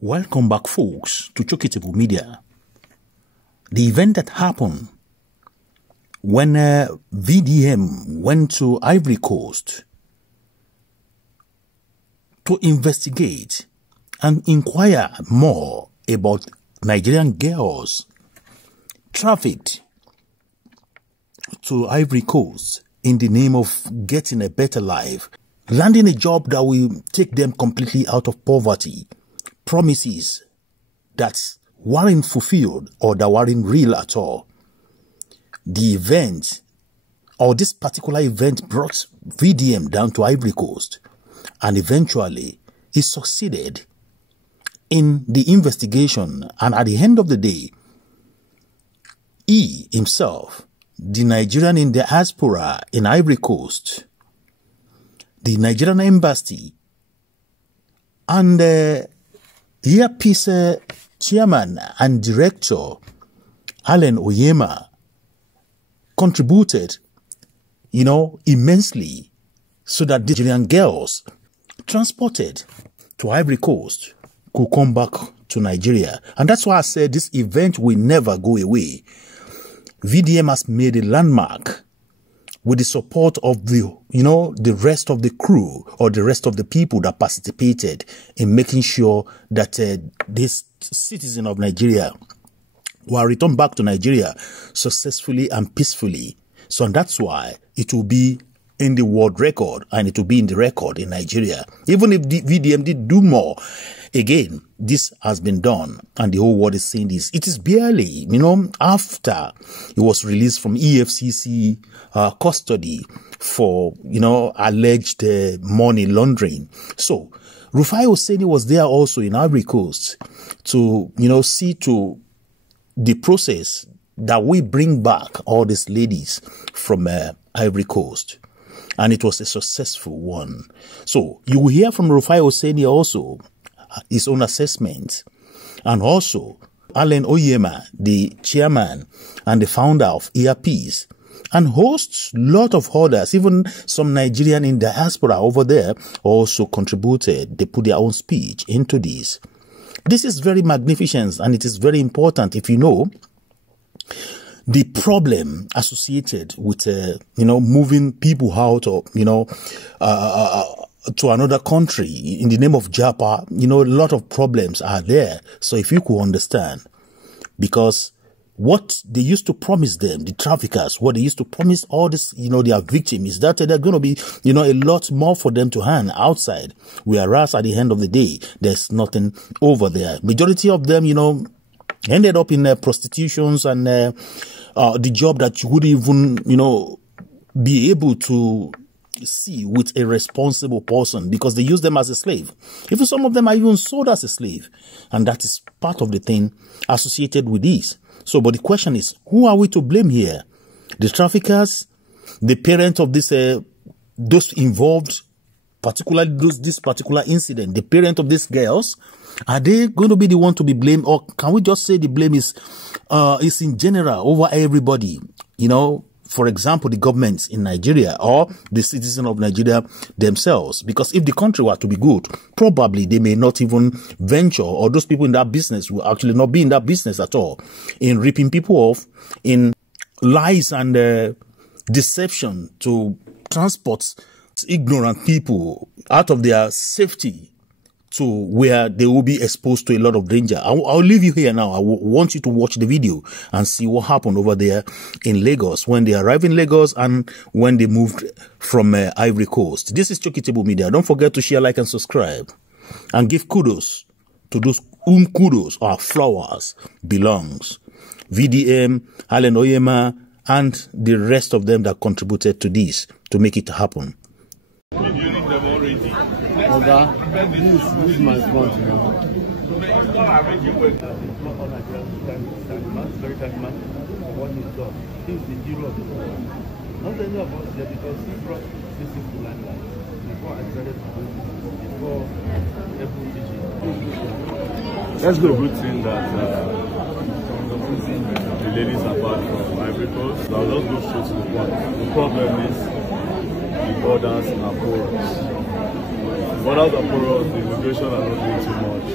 Welcome back, folks, to Chokitable Media. The event that happened when VDM went to Ivory Coast to investigate and inquire more about Nigerian girls trafficked to Ivory Coast in the name of getting a better life, landing a job that will take them completely out of poverty, promises that weren't fulfilled or that weren't real at all. The event, or this particular event, brought VDM down to Ivory Coast, and eventually he succeeded in the investigation. And at the end of the day, he himself, the Nigerian in the diaspora in Ivory Coast, the Nigerian embassy, and Earpiece chairman and director Onyema contributed, immensely so that the Nigerian girls transported to Ivory Coast could come back to Nigeria. And that's why I said this event will never go away. VDM has made a landmark with the support of the rest of the crew or the rest of the people that participated in making sure that this citizen of Nigeria were returned back to Nigeria successfully and peacefully. So and that's why it will be in the world record and it will be in the record in Nigeria. Even if the VDM did do more, again, this has been done and the whole world is saying this. It is barely, after he was released from EFCC custody for, alleged money laundering. So Rufai Hosseini was there also in Ivory Coast to, see to the process that we bring back all these ladies from Ivory Coast. And it was a successful one. So you will hear from Rufai Hosseini also his own assessment. And also Onyema, the chairman and the founder of Earpiece, and hosts a lot of others, even some Nigerian in diaspora over there also contributed. They put their own speech into this. This is very magnificent and it is very important if you know the problem associated with, moving people out of, to another country in the name of Japa. A lot of problems are there. So if you could understand, because what they used to promise them, the traffickers, what they used to promise all this, their victims, is that they're going to be, a lot more for them to hand outside. Whereas at the end of the day, there's nothing over there. Majority of them, ended up in prostitutions and the job that you wouldn't even, be able to see with a responsible person because they use them as a slave. Even some of them are even sold as a slave. And that is part of the thing associated with this. So, but the question is, who are we to blame here? The traffickers, the parents of this, those involved, particularly this particular incident, the parent of these girls, are they going to be the one to be blamed, or can we just say the blame is in general over everybody? For example, the governments in Nigeria or the citizens of Nigeria themselves. Because if the country were to be good, probably they may not even venture, or those people in that business will actually not be in that business at all, in ripping people off, in lies and deception to transport ignorant people out of their safety to where they will be exposed to a lot of danger. I'll leave you here now. I want you to watch the video and see what happened over there in Lagos when they arrived in Lagos and when they moved from Ivory Coast. This is Chokitable Media. Don't forget to share, like, and subscribe, and give kudos to those whom kudos or flowers belongs. VDM, Onyema, and the rest of them that contributed to this to make it happen. Oga, this is my spot. Very tight man. What he's done. He's the hero of the world. Not any of us here because he brought this into limelight before I started to do this, before every teaching. Let's go. Good thing that the ladies are back from Ivory Coast. I'll just go straight to the point. The problem is the borders are porous. The borders are porous, the immigration are not doing too much.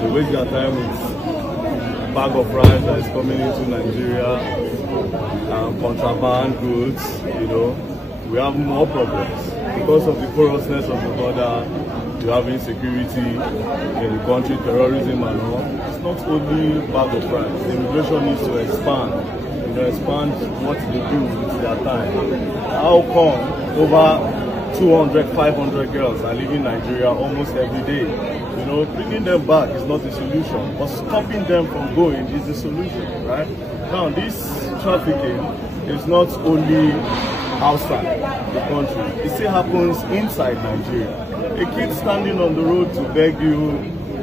They waste their time with bag of rice that is coming into Nigeria, contraband goods, you know. We have more problems. Because of the porousness of the border, you have insecurity in the country, terrorism and all. It's not only bag of rice. The immigration needs to expand. You know, expand what they do with their time. How come over 200, 500 girls are leaving Nigeria almost every day? You know, bringing them back is not the solution, but stopping them from going is the solution, right? Now, this trafficking is not only outside the country, it still happens inside Nigeria. A kid standing on the road to beg you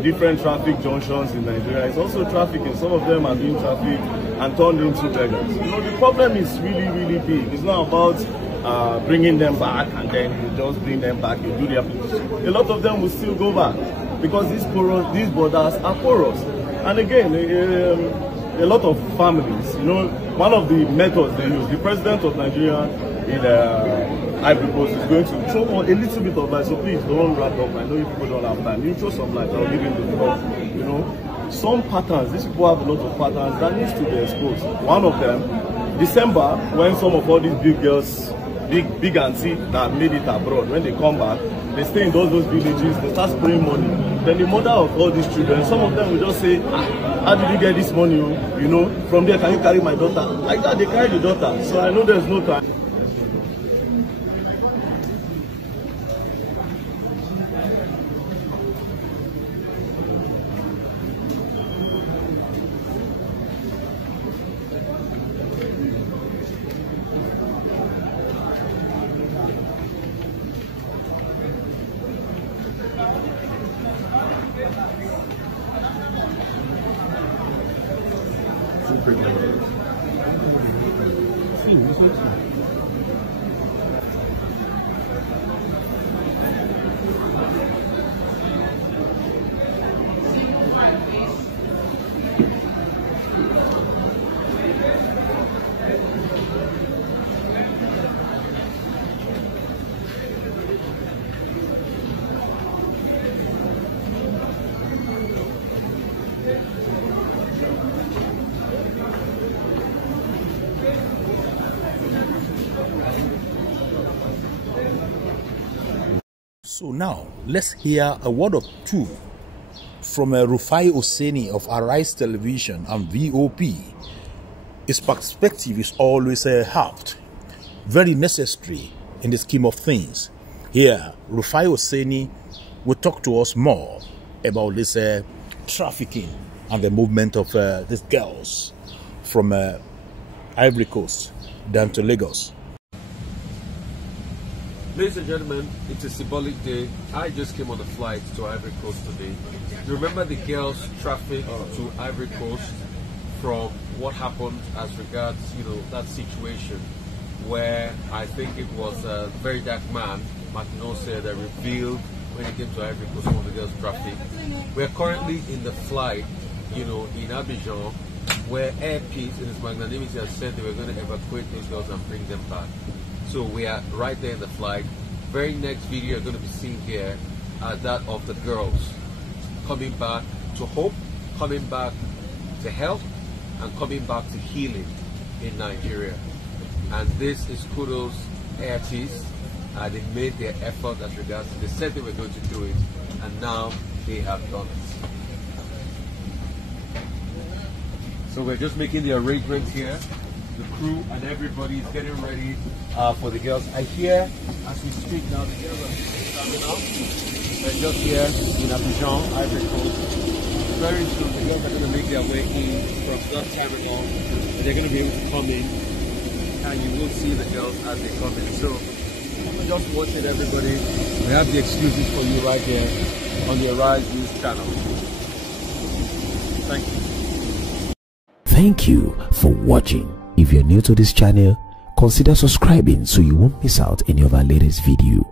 different traffic junctions in Nigeria is also trafficking. Some of them are being trafficked and turned into beggars. You know, the problem is really, really big. It's not about bringing them back and then you just bring them back, you do the application. A lot of them will still go back because these borders are porous. And again, a lot of families, you know, one of the methods they use, the president of Nigeria in Ivory Coast is going to throw a little bit of light, so please don't wrap up. I know you people don't have time. You throw some light, I'll give you the floor. You know, some patterns, these people have a lot of patterns that needs to be exposed. One of them, December, when some of all these big girls, big auntie that made it abroad, when they come back, they stay in those villages, they start spraying money. Then the mother of all these children, some of them will just say, how did you get this money? You know, from there, can you carry my daughter? Like that, they carry the daughter. So I know there's no time. So now, let's hear a word or two from Rufai Oseni of Arise Television and VOP. His perspective is always helped, very necessary in the scheme of things. Here, Rufai Oseni will talk to us more about this trafficking and the movement of these girls from Ivory Coast down to Lagos. Ladies and gentlemen, it's a symbolic day. I just came on a flight to Ivory Coast today. You remember the girls trafficked to Ivory Coast from what happened as regards, you know, that situation where I think it was a very dark man, Martin said, that revealed when he came to Ivory Coast one of the girls trafficked. We're currently in the flight, you know, in Abidjan, where Air Peace in its magnanimity has said they were going to evacuate those girls and bring them back. So we are right there in the flight. Very next video you're going to be seeing here are that of the girls coming back to hope, coming back to health, and coming back to healing in Nigeria. And this is kudos Air Peace. They made their effort as regards. They said they were going to do it, and now they have done it. So we're just making the arrangements here. The crew and everybody is getting ready for the girls. I hear, as we speak now, the girls are coming up. They're just here in Abidjan, Ivory Coast. Very soon, the girls are going to make their way in from that terminal. And they're going to be able to come in, and you will see the girls as they come in. So, just watch it, everybody. We have the exclusives for you right here on the Arise News channel. Thank you. Thank you for watching. If you're new to this channel, consider subscribing so you won't miss out any of our latest video.